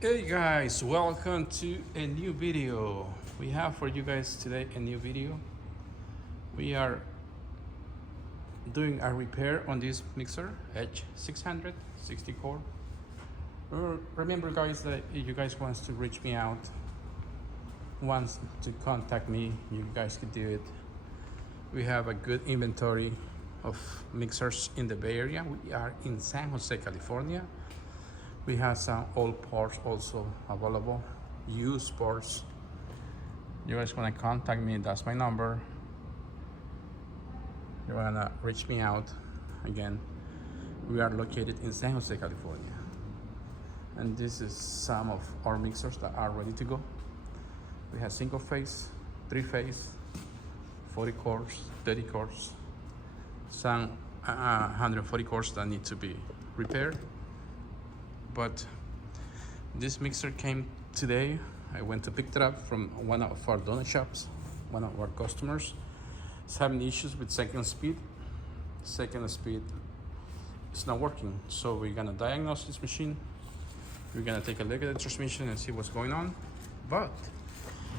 Hey guys, welcome to a new video. We have for you guys today a new video. We are doing a repair on this mixer H600 60 core. Remember guys that if you guys wants to reach me out, wants to contact me, you guys could do it. We have a good inventory of mixers in the Bay Area. We are in San Jose, California. We have some old parts also available, used parts. You guys wanna contact me, that's my number. You wanna reach me out, again, we are located in San Jose, California. And this is some of our mixers that are ready to go. We have single phase, 3-phase, 40 cores, 30 cores, some 140 cores that need to be repaired. But this mixer came today. I went to pick it up from one of our donut shops. One of our customers is having issues with second speed. Second speed is not working. So we're gonna diagnose this machine. We're gonna take a look at the transmission and see what's going on. But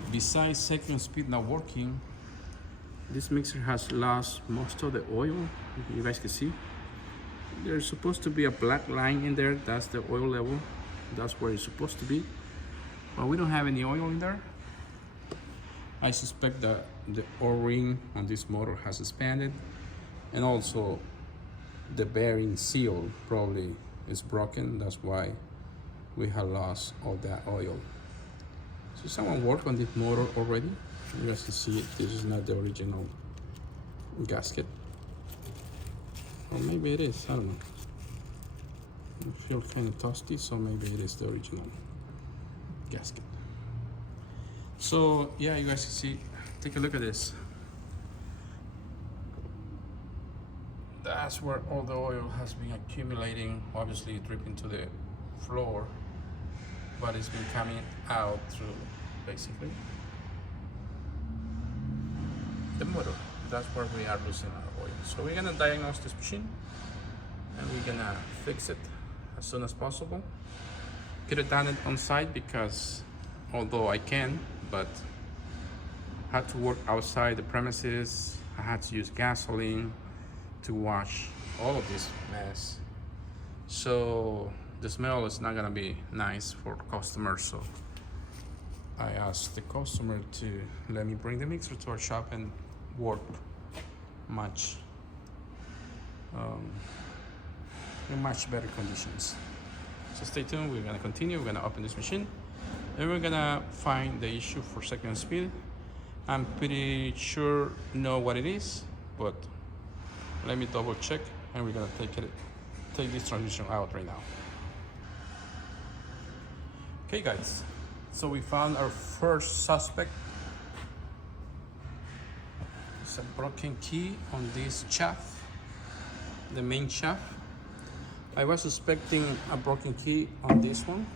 besides second speed not working, this mixer has lost most of the oil. You guys can see. There's supposed to be a black line in there. That's the oil level. That's where it's supposed to be. But we don't have any oil in there. I suspect that the O-ring on this motor has expanded, and also the bearing seal probably is broken. That's why we have lost all that oil. So someone worked on this motor already. You guys can see it. This is not the original gasket. Or maybe it is, I don't know. I feel kind of toasty, so maybe it is the original gasket. So yeah, you guys can see, take a look at this. That's where all the oil has been accumulating, obviously dripping to the floor, but it's been coming out through basically the motor. That's where we are losing our oil. So we're gonna diagnose this machine and we're gonna fix it as soon as possible. Could have done it on site because although I can, but had to work outside the premises. I had to use gasoline to wash all of this mess. So the smell is not gonna be nice for customers. So I asked the customer to let me bring the mixer to our shop and work much in much better conditions. So stay tuned, we're gonna continue, we're gonna open this machine and we're gonna find the issue for second speed. I'm pretty sure know what it is, but let me double check and we're gonna take this transmission out right now. Okay guys, so we found our first suspect. It's a broken key on this shaft, the main shaft. I was suspecting a broken key on this one,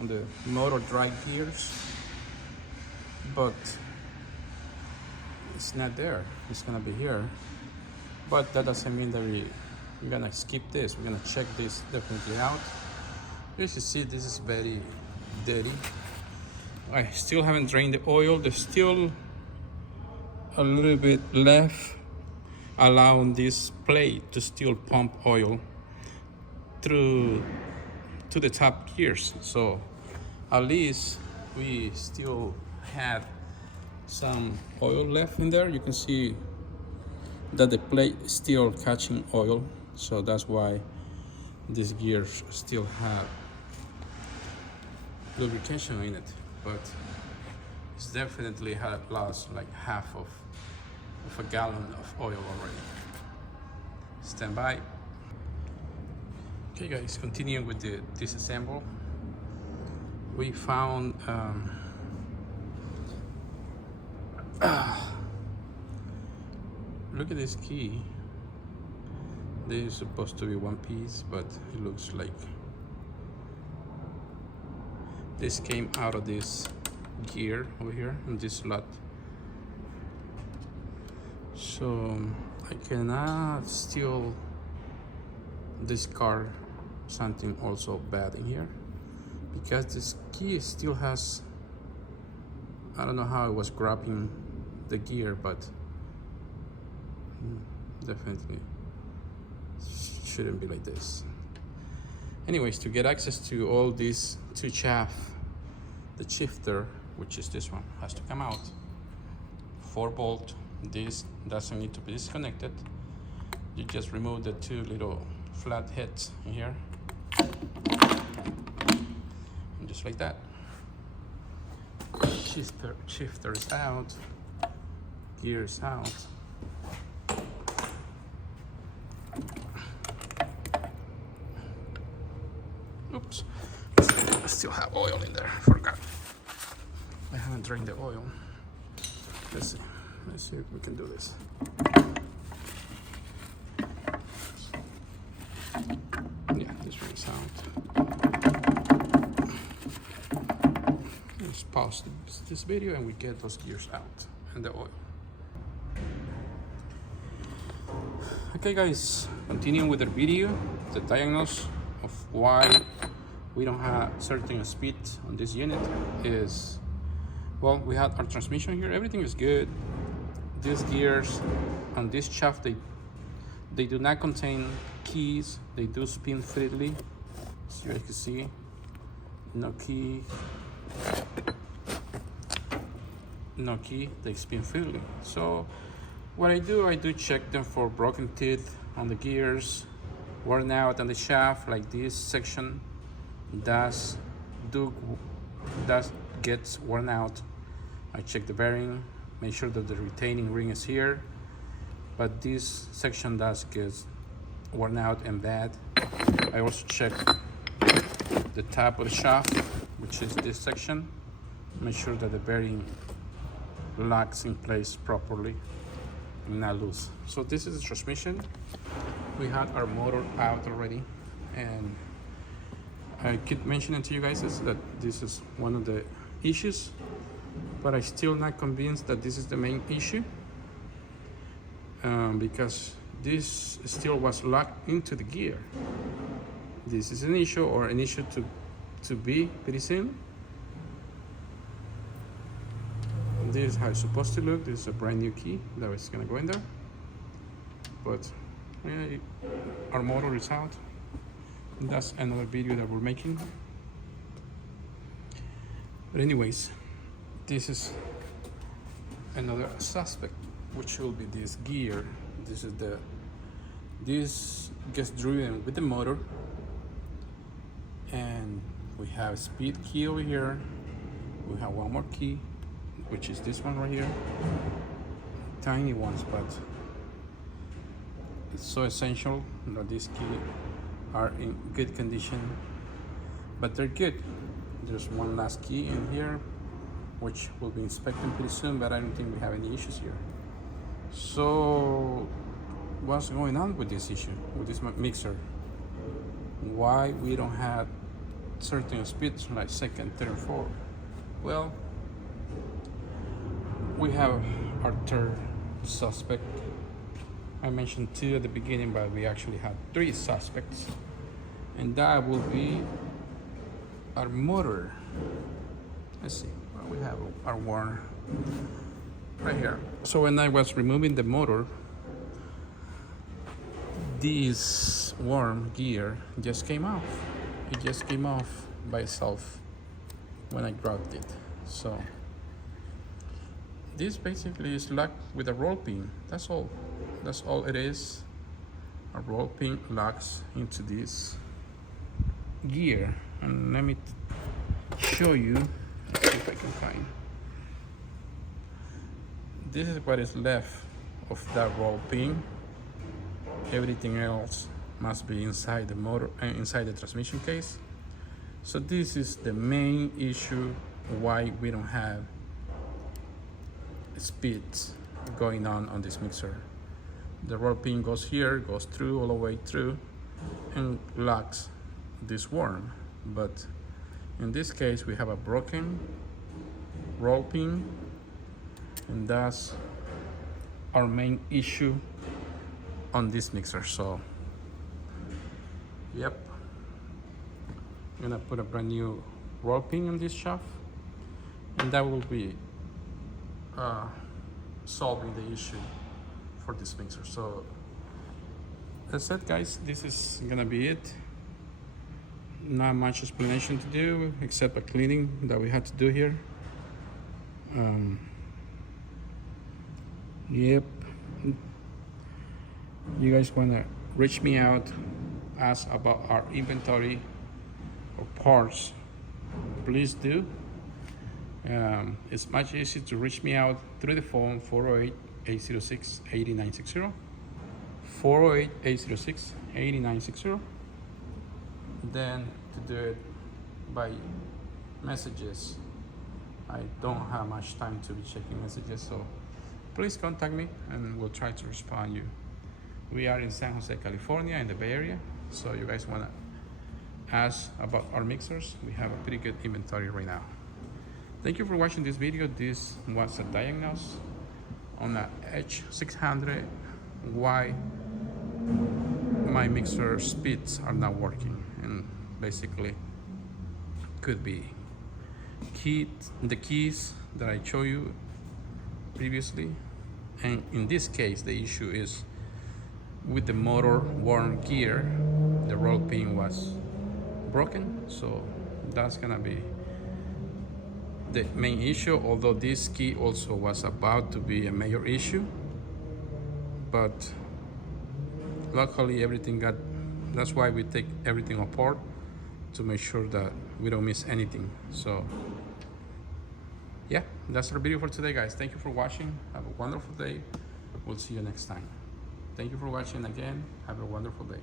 on the motor drive gears, but it's not there. It's gonna be here, but that doesn't mean that we're gonna skip this. We're gonna check this definitely out. You can see this is very dirty. I still haven't drained the oil. There's still a little bit left, allowing this plate to still pump oil through to the top gears. So at least we still had some oil left in there. You can see that the plate is still catching oil, so that's why these gears still have lubrication in it, but it's definitely had lost like half of a gallon of oil already. Stand by. Okay guys, continuing with the disassemble. We found look at this key. This is supposed to be one piece, but it looks like this came out of this gear over here in this slot. So I cannot still discard something also bad in here, because this key still has, I don't know how it was grabbing the gear, but definitely shouldn't be like this. Anyways, to get access to all these two shafts, the shifter, which is this one, has to come out. 4-bolt. This doesn't need to be disconnected. You just remove the two little flat heads in here, and just like that. Shifter is out. Gear is out. Oops, I still have oil in there, forgot. I haven't drained the oil. Let's see if we can do this. Yeah, this one's out. Let's pause this video and we get those gears out and the oil. Okay guys, continuing with the video, the diagnosis of why we don't have certain speed on this unit is, well, we had our transmission here, everything is good. These gears on this shaft, they do not contain keys, they do spin freely. So you can see, no key, they spin freely. So what I do check them for broken teeth on the gears, worn out on the shaft, like this section does gets worn out. I check the bearing, make sure that the retaining ring is here, but this section does get worn out and bad. I also check the top of the shaft, which is this section, make sure that the bearing locks in place properly and not loose. So this is the transmission. We had our motor out already, and I keep mentioning to you guys that this is one of the issues, but I'm still not convinced that this is the main issue, because this still was locked into the gear. This is an issue, or an issue to be pretty soon. This is how it's supposed to look. This is a brand new key that is gonna go in there, but yeah, our motor is out. That's another video that we're making. But anyways, this is another suspect, which will be this gear. This gets driven with the motor, and we have a speed key over here. We have one more key, which is this one right here. Tiny ones, but it's so essential that these keys are in good condition, but they're good. There's one last key in here, which we'll be inspecting pretty soon, but I don't think we have any issues here. So what's going on with this issue, with this mixer? Why we don't have certain speeds like second, third, and fourth? Well, we have our third suspect. I mentioned two at the beginning, but we actually have three suspects, and that will be our motor. Let's see, well, we have our worm right here. So when I was removing the motor, this worm gear just came off. It just came off by itself when I grabbed it. So this basically is locked with a roll pin. That's all. That's all it is. A roll pin locks into this gear. And let me show you, see if I can find. This is what is left of that roll pin. Everything else must be inside the motor and inside the transmission case. So this is the main issue why we don't have speed going on this mixer. The roll pin goes here, goes through all the way through, and locks this worm. But in this case, we have a broken roll pin, and that's our main issue on this mixer. So, yep, I'm gonna put a brand new roll pin on this shaft, and that will be solving the issue for this mixer. So that's it, guys. This is gonna be it. Not much explanation to do except a cleaning that we had to do here. Yep. You guys wanna reach me out, ask about our inventory of parts, please do. It's much easier to reach me out through the phone, 408-806-8960, 408-806-8960, than to do it by messages. I don't have much time to be checking messages, so please contact me and we'll try to respond to you. We are in San Jose, California, in the Bay Area, so you guys wanna ask about our mixers, we have a pretty good inventory right now. Thank you for watching this video. This was a diagnosis on a H600 why my mixer speeds are not working, and basically could be the keys that I showed you previously, and in this case the issue is with the motor worn gear, the roll pin was broken, so that's gonna be the main issue, although this key also was about to be a major issue, but luckily everything got, that's why we take everything apart to make sure that we don't miss anything. So yeah, that's our video for today, guys. Thank you for watching. Have a wonderful day. We'll see you next time. Thank you for watching again. Have a wonderful day.